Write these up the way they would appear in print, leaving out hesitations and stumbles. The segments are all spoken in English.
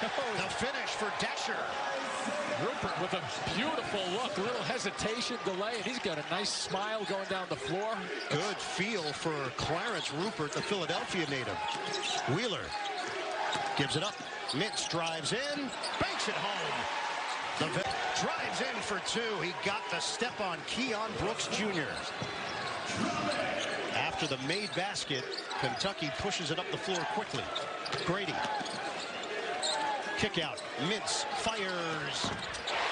The finish for Desher. Rupert with a beautiful look, a little hesitation, delay, and he's got a nice smile going down the floor. Good feel for Clarence Rupert, the Philadelphia native. Wheeler gives it up. Mintz drives in, banks it home. The vet drives in for two. He got the step on Keon Brooks Jr. After the made basket, Kentucky pushes it up the floor quickly. Grady. Kick out. Mintz fires.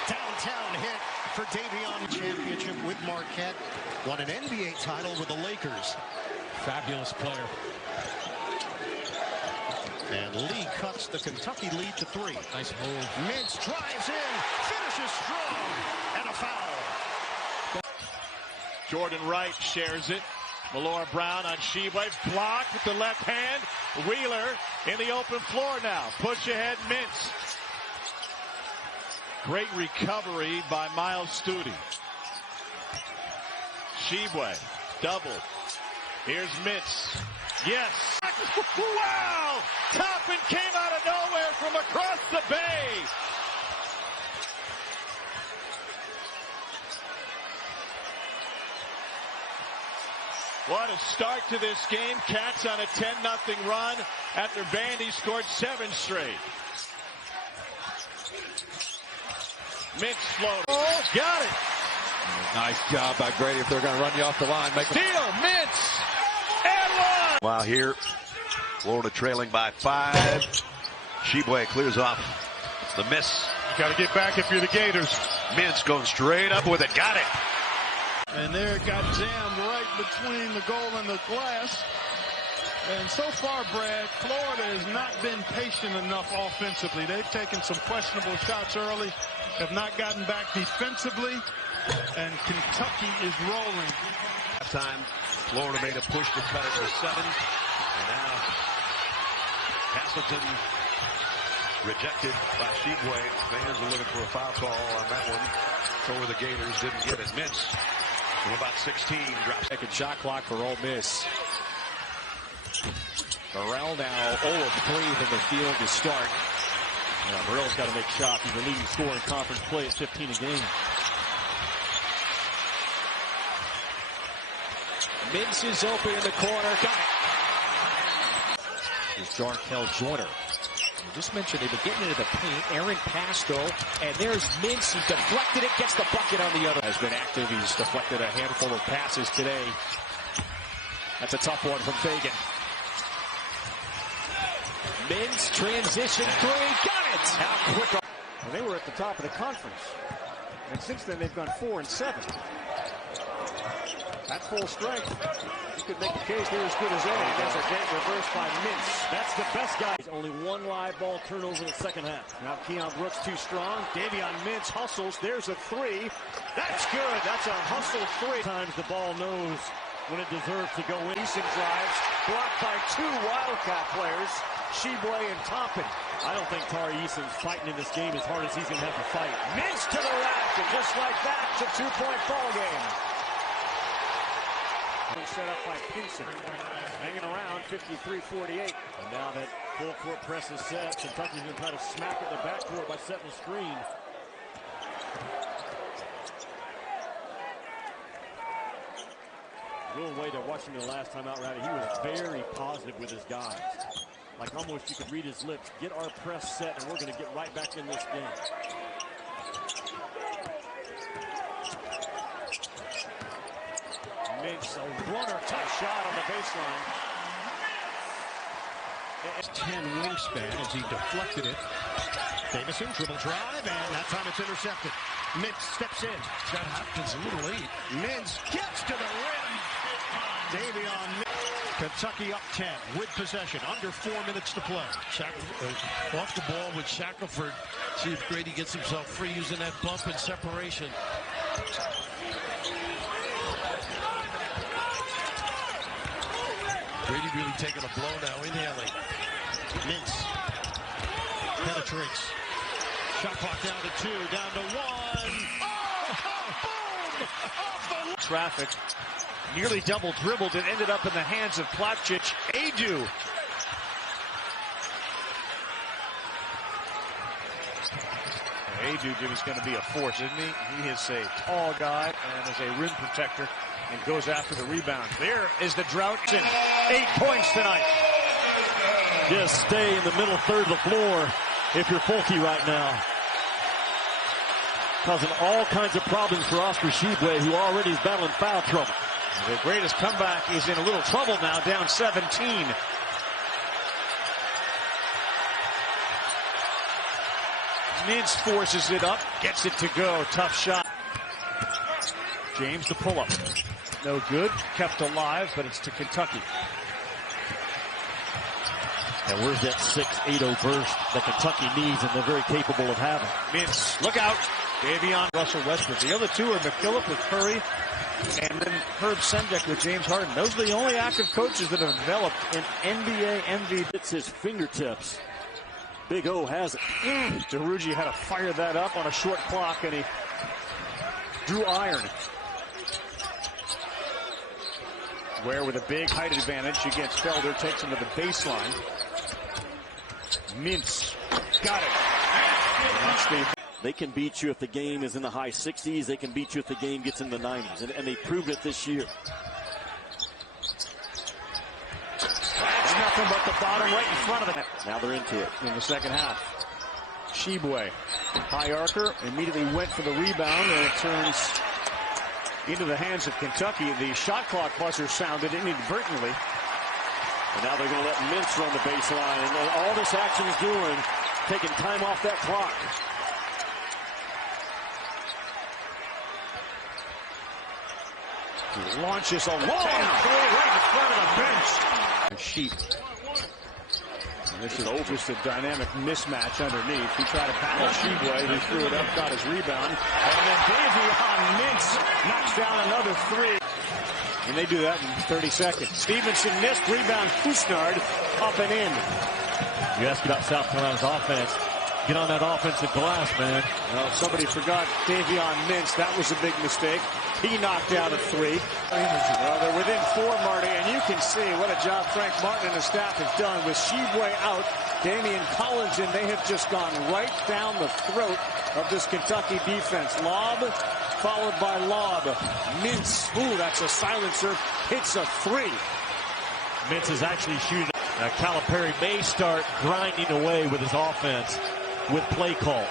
Downtown hit for Davion. Championship with Marquette. Won an NBA title with the Lakers. Fabulous player. And Lee cuts the Kentucky lead to 3. Nice move. Mintz drives in, finishes strong, and a foul. Jordan Wright shares it. Malora Brown on Sheboy, blocked with the left hand. Wheeler in the open floor now. Push ahead, Mintz. Great recovery by Miles Studi. Sheboy, double. Here's Mintz. Yes. Wow! Toppin came out of nowhere from across the bay. What a start to this game. Cats on a 10-0 run after Vandy scored 7 straight. Mintz float. Oh, got it. Nice job by Grady. If they're going to run you off the line, make Steal, Mintz, and one. While here, Florida trailing by 5. Sheboy clears off the miss. You got to get back if you're the Gators. Mintz going straight up with it. Got it. And there it got jammed right between the goal and the glass. And so far, Brad, Florida has not been patient enough offensively. They've taken some questionable shots early, have not gotten back defensively, and Kentucky is rolling. Last time, Florida made a push to cut it to 7. And now, Castleton rejected by Sheboy. Fans are looking for a foul call on that one. So were the Gators, didn't get it. Mintz from about 16 drops. Second shot clock for Ole Miss. Burrell now 0 of 3 from the field to start. Burrell's got to make shots. He's the leading scorer in conference play at 15 a game. Mintz is open in the corner. Got it. Here's Jarkel Joyner. I just mentioned they've been getting into the paint. Aaron passed though, and there's Mintz. He deflected it, gets the bucket on the other. Has been active. He's deflected a handful of passes today. That's a tough one from Fagan. Mintz transition 3, got it! How quick. Well, they were at the top of the conference, and since then they've gone 4 and 7. At full strength, you could make a case they're as good as any. There's a great reverse by Mintz. That's the best guy. Only one live ball turnover in the second half. Now Keon Brooks too strong. Davion Mintz hustles. There's a 3. That's good. That's a hustle 3. Times the ball knows when it deserves to go in. Eason drives, blocked by 2 Wildcat players, Sheboy and Toppin. I don't think Tari Eason's fighting in this game as hard as he's going to have to fight. Mintz to the rack, and just like that, it's a 2-point ball game. Set up by Pinson, hanging around 53-48. And now that full court press is set, Kentucky's going to try to smack at the backcourt by setting the screen. Will Wade, watching him the last time out, Rowdy, he was very positive with his guys. Like almost you could read his lips. Get our press set, and we're going to get right back in this game. Makes a runner-touch shot on the baseline. 10 wingspan as he deflected it. Davison, dribble drive, and that time it's intercepted. Mintz steps in. That happens a little late. Mintz gets to the rim. Davion Mintz. Kentucky up 10 with possession. Under 4 minutes to play. Off the ball with Shackelford. See if Grady gets himself free using that bump and separation. Grady really taking a blow now, inhaling. Mintz penetrates. Shot clock down to 2, down to 1. Oh, boom! Off the traffic. Nearly double dribbled and ended up in the hands of Plavsic. Adu. Ajuju is going to be a force, isn't he? He is a tall guy and is a rim protector and goes after the rebound. There is the drought. 8 points tonight. Just stay in the middle third of the floor if you're Fulke right now. Causing all kinds of problems for Oscar Tshiebwe, who already is battling foul trouble. The greatest comeback is in a little trouble now, down 17. Mintz forces it up, gets it to go. Tough shot. James the pull-up. No good. Kept alive, but it's to Kentucky. And where's that 6-8-0 burst that Kentucky needs and they're very capable of having? Mintz, look out. Davion, Russell Westbrook. The other two are McKillop with Curry and then Herb Sendek with James Harden. Those are the only active coaches that have developed an NBA MVP. It's his fingertips. Big O has it. Daruji had to fire that up on a short clock, and he drew iron. Ware with a big height advantage against Felder, takes him to the baseline. Mintz got it. They can beat you if the game is in the high 60s. They can beat you if the game gets in the 90s, and they proved it this year. That's nothing but the bottom right in front of it. Now they're into it in the second half. Tshiebwe, high archer, immediately went for the rebound, and it turns into the hands of Kentucky. The shot clock buzzer sounded inadvertently. And now they're going to let Mintz run the baseline. And all this action is doing, taking time off that clock. He launches a long three right in front of the bench. Sheet. And this is just a dynamic mismatch underneath. He tried to battle Tshiebwe. He threw it up, got his rebound. And then Davion Mintz knocks down another three. And they do that in 30 seconds. Stevenson missed. Rebound. Kusnard up and in. You ask about South Carolina's offense. Get on that offensive glass, man. Well, somebody forgot Davion Mintz. That was a big mistake. He knocked down a three. Well, they're within 4, Marty, and you can see what a job Frank Martin and his staff have done. With Tshiebwe out, Damian Collins in, they have just gone right down the throat of this Kentucky defense. Lob, followed by lob. Mintz, ooh, that's a silencer, hits a three. Mintz is actually shooting. Calipari may start grinding away with his offense with play calls.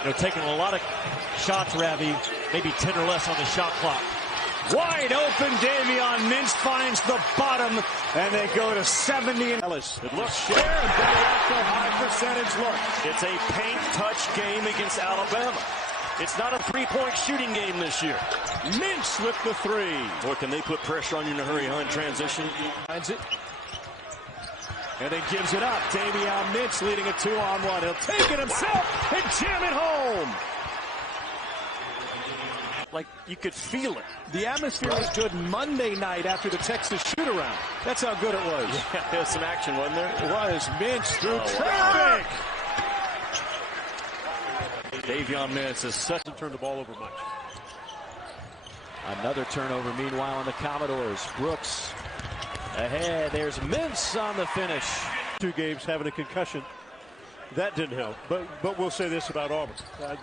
You know, taking a lot of shots, Ravi, maybe 10 or less on the shot clock. Wide open, Davion Mintz finds the bottom, and they go to 70. Ellis, it looks there, and the high percentage look. It's a paint touch game against Alabama. It's not a three-point shooting game this year. Mintz with the three. Boy, can they put pressure on you in a hurry, in transition. Finds it. And then gives it up. Davion Mintz leading a 2-on-1. He'll take it himself and jam it home. Like you could feel it. The atmosphere was good Monday night after the Texas shoot-around. That's how good it was. Yeah, there was some action, wasn't there? It was. Mintz through traffic. Davion Mintz has such a turn the ball over much. Another turnover meanwhile on the Commodores. Brooks ahead. There's Mintz on the finish. 2 games having a concussion. That didn't help. But we'll say this about Auburn.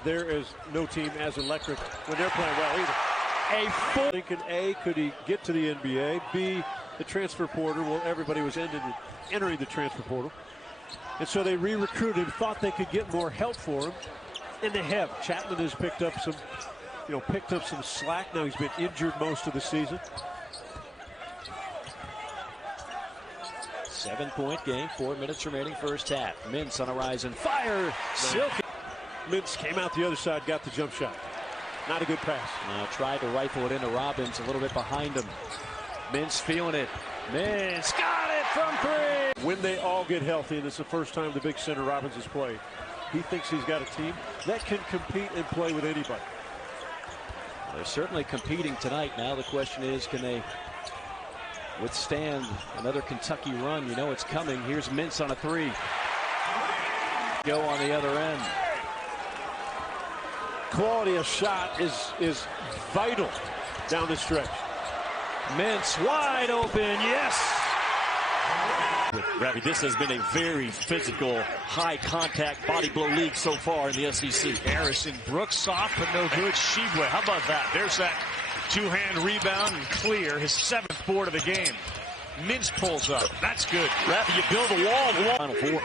There is no team as electric when they're playing well either. Thinking A, could he get to the NBA? B, the transfer portal. Well, everybody was entering the transfer portal. And so they re-recruited, thought they could get more help for him. And they have. Chapman has picked up some slack. Now he's been injured most of the season. 7-point game, 4 minutes remaining first half. Mintz on a rise and fire. Silky. Mintz came out the other side, got the jump shot. Not a good pass. Tried to rifle it into Robbins, a little bit behind him. Mintz feeling it. Mintz got it from 3. When they all get healthy, and it's the first time the big center Robbins has played, he thinks he's got a team that can compete and play with anybody. They're certainly competing tonight. Now the question is, can they withstand another Kentucky run? You know it's coming. Here's Mintz on a 3. Go on the other end. Quality of shot is vital down the stretch. Mintz wide open. Yes. Ravi, this has been a very physical, high-contact body blow league so far in the SEC. Harrison Brooks soft but no good. Sheboy, how about that? There's that two-hand rebound and clear. His 7th board of the game. Mintz pulls up. That's good. Ravi, you build a wall. Final four.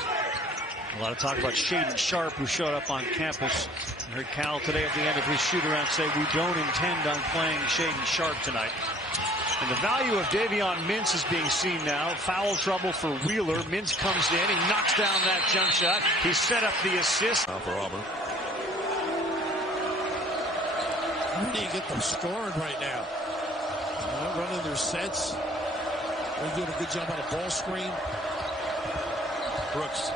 A lot of talk about Shaedon Sharpe, who showed up on campus. I heard Cal today at the end of his shoot-around say, we don't intend on playing Shaedon Sharpe tonight. And the value of Davion Mintz is being seen now. Foul trouble for Wheeler. Mintz comes in. He knocks down that jump shot. He set up the assist. For Auburn. How do you get them scoring right now? Running their sets. They're doing a good job on a ball screen. Brooks.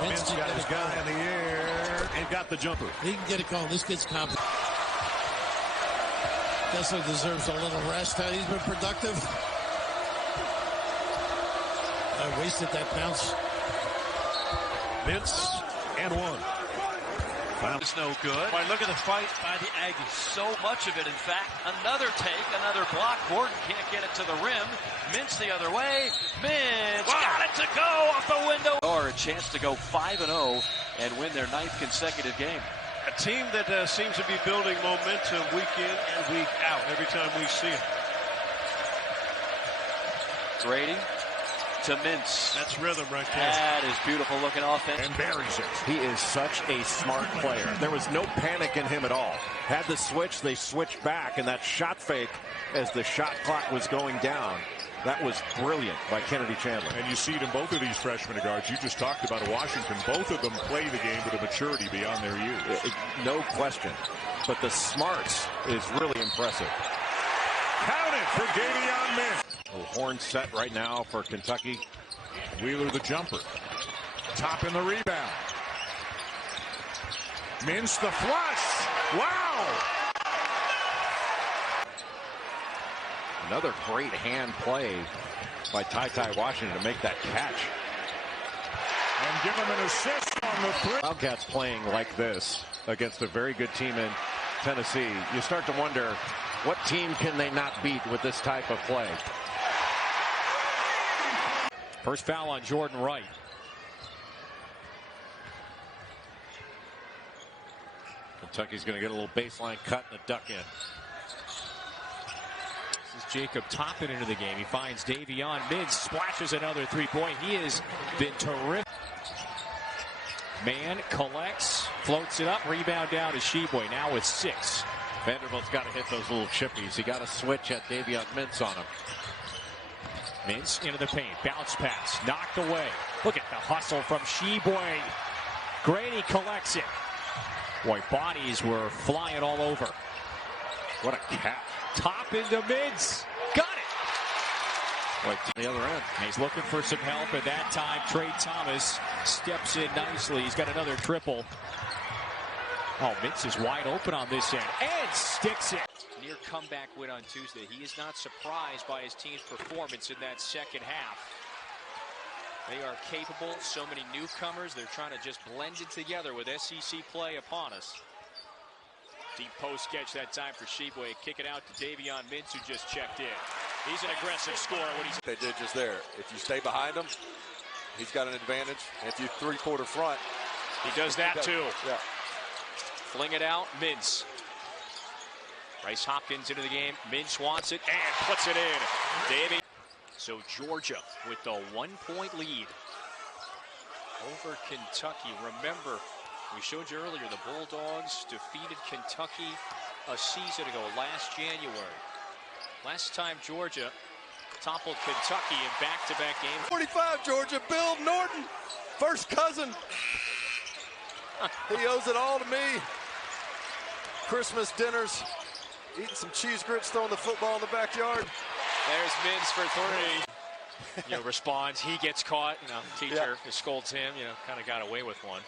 Mintz got his guy in the air and got the jumper. He can get it going. This kid's confident. Kessler deserves a little rest. He's been productive. I wasted that bounce. Mintz and one. It's no good. Boy, look at the fight by the Aggies. So much of it, in fact. Another take, another block. Gordon can't get it to the rim. Mintz the other way. Mintz got it to go off the window. Or a chance to go 5-0 and win their 9th consecutive game. A team that seems to be building momentum week in and week out every time we see it. Grady to Mintz. That's rhythm right there. That is beautiful looking offense. And buries it. He is such a smart player. There was no panic in him at all. Had the switch, they switched back, and that shot fake as the shot clock was going down. That was brilliant by Kennedy Chandler. And you see it in both of these freshman guards. You just talked about Washington. Both of them play the game with a maturity beyond their years. No question. But the smarts is really impressive. Count it for Davion Mintz. Horn set right now for Kentucky. Wheeler the jumper. Top in the rebound. Mintz the flush. Wow! Another great hand play by Ty Washington to make that catch. And give him an assist on the three. Wildcats playing like this against a very good team in Tennessee. You start to wonder, what team can they not beat with this type of play? First foul on Jordan Wright. Kentucky's going to get a little baseline cut and a duck in. This is Jacob Toppin into the game. He finds Davion. Mintz splashes another three-point. He has been terrific. Man collects, floats it up, rebound down to Sheboy. Now with 6. Vanderbilt's got to hit those little chippies. He got a switch at Davion Mintz on him. Mintz into the paint. Bounce pass. Knocked away. Look at the hustle from Sheboy. Grady collects it. Boy, bodies were flying all over. What a catch. Top into Mintz. Got it. Like the other end. He's looking for some help, and that time Trey Thomas steps in nicely. He's got another triple. Oh, Mintz is wide open on this end and sticks it. Near comeback win on Tuesday. He is not surprised by his team's performance in that second half. They are capable. So many newcomers. They're trying to just blend it together with SEC play upon us. Deep post catch that time for Sheboy. Kick it out to Davion Mintz, who just checked in. He's an aggressive scorer. They did just there. If you stay behind him, he's got an advantage. If you three-quarter front, he does that too. Yeah. Fling it out, Mintz. Bryce Hopkins into the game. Mintz wants it and puts it in. Davey. So Georgia with the 1-point lead over Kentucky. Remember, we showed you earlier the Bulldogs defeated Kentucky a season ago, last January. Last time Georgia toppled Kentucky in back-to-back games. 45 Georgia, Bill Norton, first cousin. He owes it all to me. Christmas dinners, eating some cheese grits, throwing the football in the backyard. There's Mintz for 3. Responds. He gets caught. Teacher scolds him. Kind of got away with one.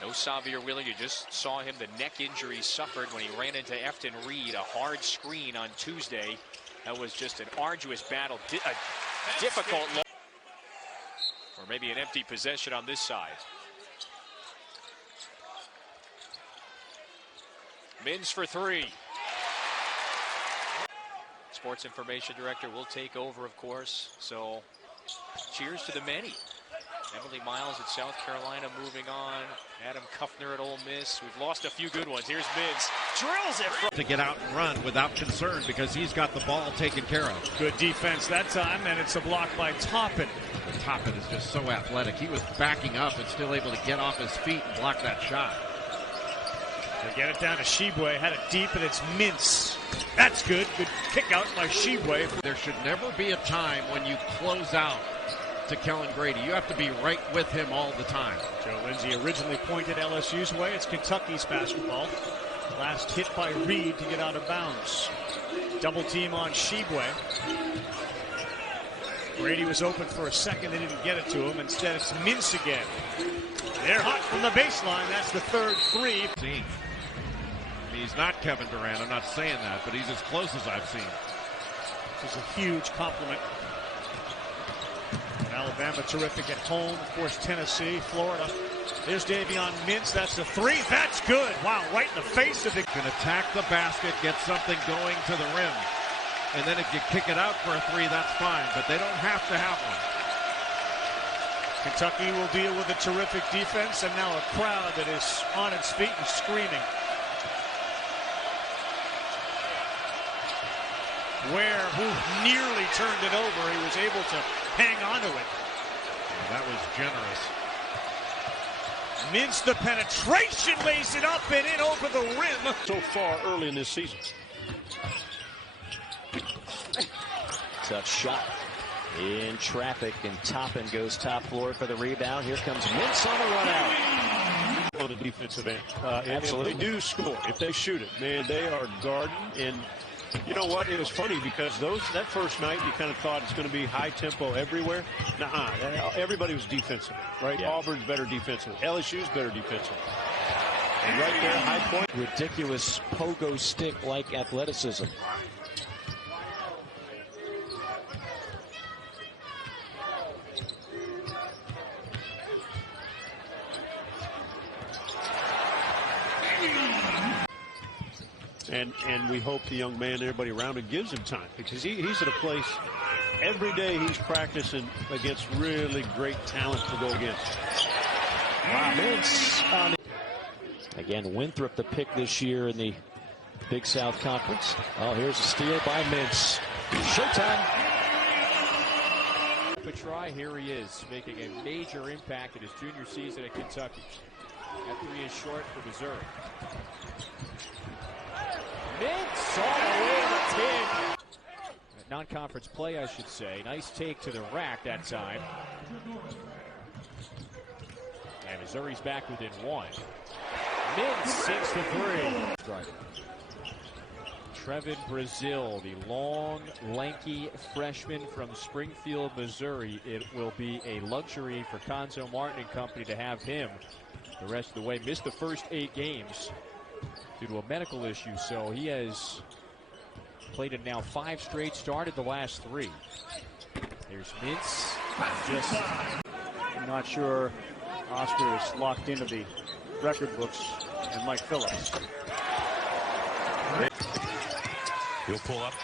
No Xavier Wheeler. You just saw him. The neck injury he suffered when he ran into Efton Reed. A hard screen on Tuesday. That was just an arduous battle. A difficult look. Or maybe an empty possession on this side. Mintz for 3. It's sports information director, will take over, of course. So cheers to the many. Emily Miles at South Carolina moving on. Adam Kuffner at Ole Miss. We've lost a few good ones. Here's Mintz. Drills it from to get out and run without concern because he's got the ball taken care of. Good defense that time, and it's a block by Toppin. Toppin is just so athletic. He was backing up and still able to get off his feet and block that shot. They get it down to Shibwe. Had it deep, and it's Mintz. That's good. Good kick out by Shibwe. There should never be a time when you close out to Kellen Grady. You have to be right with him all the time. Joe Lindsay originally pointed LSU's way. It's Kentucky's basketball. Last hit by Reed to get out of bounds. Double team on Shibwe. Grady was open for a second. They didn't get it to him. Instead, it's Mintz again. They're hot from the baseline. That's the third three. He's not Kevin Durant. I'm not saying that, but he's as close as I've seen. This is a huge compliment. Alabama terrific at home. Of course, Tennessee, Florida. There's Davion Mintz. That's the three. That's good. Wow, right in the face of the... Can attack the basket, get something going to the rim. And then if you kick it out for a three, that's fine. But they don't have to have one. Kentucky will deal with a terrific defense and now a crowd that is on its feet and screaming. Ware, who nearly turned it over, he was able to hang on to it. That was generous. Mintz the penetration, lays it up and in over the rim. So far early in this season. Tough shot in traffic, and Toppin goes top floor for the rebound. Here comes Mintz on the run out. On the defensive end. Absolutely. If they do score, if they shoot it, man, they are guarding. And you know what? It was funny because that first night you kind of thought it's going to be high tempo everywhere. Nuh-uh. Everybody was defensive, right? Yeah. Auburn's better defensive. LSU's better defensive. And right there, high point. Ridiculous pogo stick-like athleticism. And we hope the young man and everybody around him gives him time, because he's at a place every day he's practicing against really great talent to go against. Wow. Mintz. Again, Winthrop the pick this year in the Big South Conference. Oh, here's a steal by Mintz. Showtime. Try, here he is, making a major impact in his junior season at Kentucky. That three is short for Missouri. Mintz all the way to the 10. Non-conference play, I should say. Nice take to the rack that time. And Missouri's back within one. Mintz sinks the three. Trevin Brazil, the long, lanky freshman from Springfield, Missouri. It will be a luxury for Conzo Martin and company to have him the rest of the way. Missed the first 8 games due to a medical issue, so he has played in now 5 straight, started the last 3. There's Mintz. I'm not sure Oscar is locked into the record books, and Mike Phillips. He'll pull up.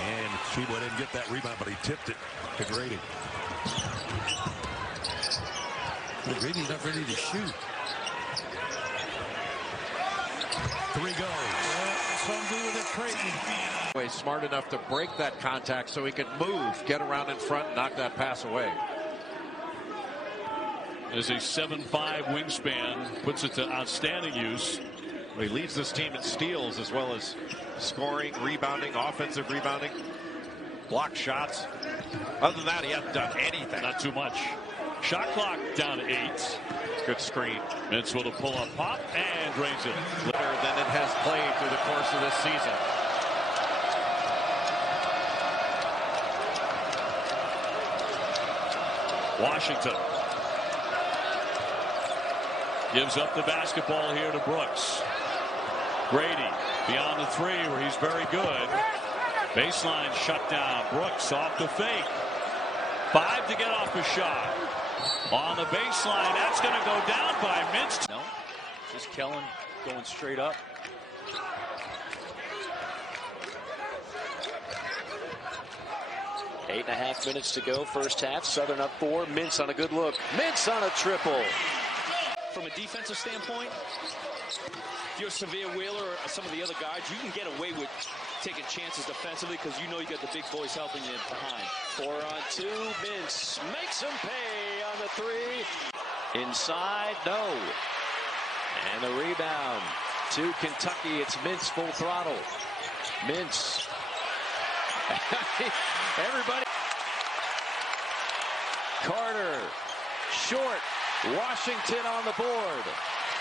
And Shibwe didn't get that rebound, but he tipped it to Grady. Well, Grady's not ready to shoot. 3 goes. Some do with it, Creighton. Smart enough to break that contact so he could move, get around in front, and knock that pass away. As a 7'5" wingspan puts it to outstanding use. He leads this team in steals as well as scoring, rebounding, offensive rebounding, block shots. Other than that, he hasn't done anything. Not too much. Shot clock down to 8. Good screen. Mintz with a pull-up pop and drains it. Better than it has played through the course of this season. Washington gives up the basketball here to Brooks. Grady beyond the 3 where he's very good. Baseline shut down. Brooks off the fake. 5 to get off the shot. On the baseline, that's going to go down by Mintz. No, just Kellen going straight up. 8.5 minutes to go, first half. Southern up 4. Mintz on a good look. Mintz on a triple. From a defensive standpoint, if you're Severe Wheeler or some of the other guards, you can get away with taking chances defensively because you know you got the big boys helping you behind. 4 on 2. Mintz makes him pay on the 3. Inside, no. And the rebound to Kentucky. It's Mintz full throttle. Mintz. Everybody. Carter. Short. Washington on the board.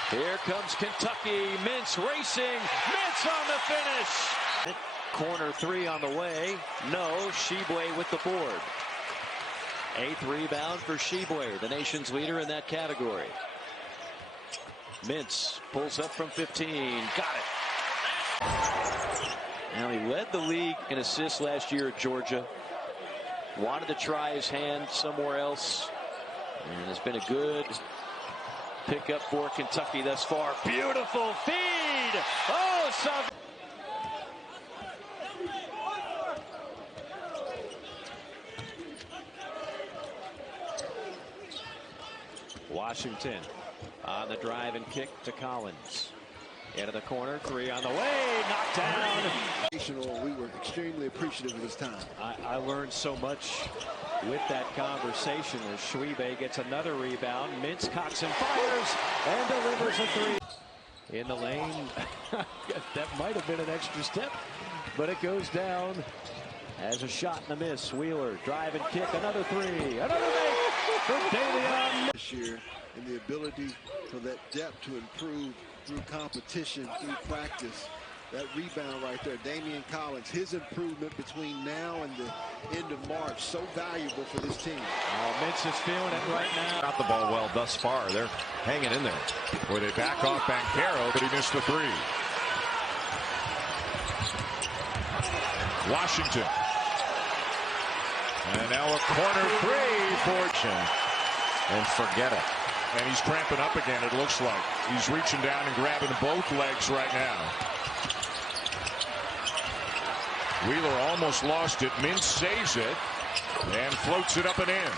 Here comes Kentucky. Mintz racing. Mintz on the finish. Corner 3 on the way. No. Shibwe with the board. 8th rebound for Shibwe, the nation's leader in that category. Mintz pulls up from 15. Got it. Now, he led the league in assists last year at Georgia. Wanted to try his hand somewhere else. And it's been a good pickup for Kentucky thus far. Beautiful feed. Oh, Southern. Washington on the drive and kick to Collins. Into the corner, 3 on the way, knocked down. We were extremely appreciative of his time. I learned so much with that conversation as Shibwe gets another rebound. Mintz cocks and fires and delivers a 3. In the lane, that might have been an extra step, but it goes down as a shot and a miss. Wheeler, drive and kick, another 3. Another make for Davion. This year, and the ability for that depth to improve through competition, through practice. That rebound right there, Davion Collins, his improvement between now and the end of March, so valuable for this team. Mintz is feeling it right now. Got the ball well thus far. They're hanging in there. Where they back off Banchero, but he missed the 3. Washington. And now a corner 3 for Chin. And forget it. And he's cramping up again, it looks like. He's reaching down and grabbing both legs right now. Wheeler almost lost it. Mintz saves it and floats it up and in.